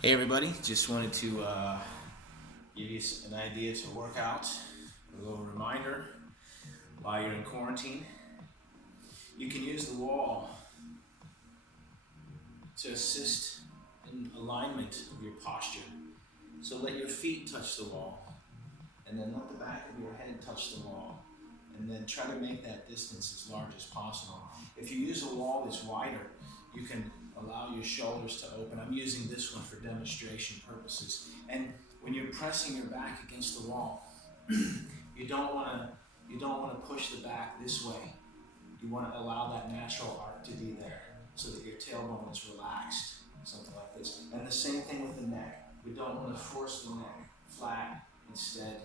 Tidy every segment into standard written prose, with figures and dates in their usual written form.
Hey everybody, just wanted to give you an idea to work out. A little reminder while you're in quarantine. You can use the wall to assist in alignment of your posture. So let your feet touch the wall, and then let the back of your head touch the wall, and then try to make that distance as large as possible. If you use a wall that's wider, you can allow your shoulders to open. I'm using this one for demonstration purposes. And when you're pressing your back against the wall, you don't want to push the back this way. You want to allow that natural arc to be there so that your tailbone is relaxed, something like this. And the same thing with the neck. We don't want to force the neck flat. Instead,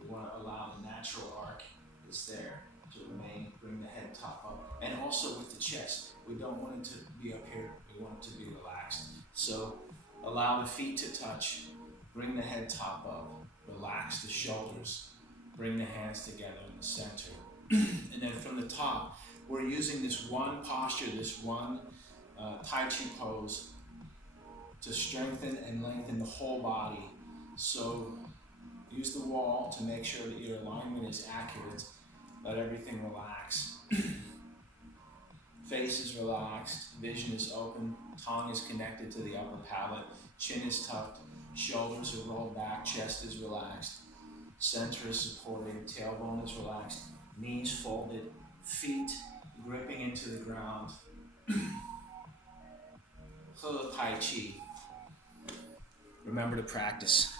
we want to allow the natural arc that's there to remain, bring the head top up. And also with the chest, we don't want it to be up here, we want it to be relaxed. So allow the feet to touch, bring the head top up, relax the shoulders, bring the hands together in the center. And then from the top, we're using this one posture, this one Tai Chi pose to strengthen and lengthen the whole body. So use the wall to make sure that your alignment is accurate. Let everything relax. Face is relaxed, vision is open, tongue is connected to the upper palate, chin is tucked, shoulders are rolled back, chest is relaxed, center is supported, tailbone is relaxed, knees folded, feet gripping into the ground. Little Tai Chi. Remember to practice.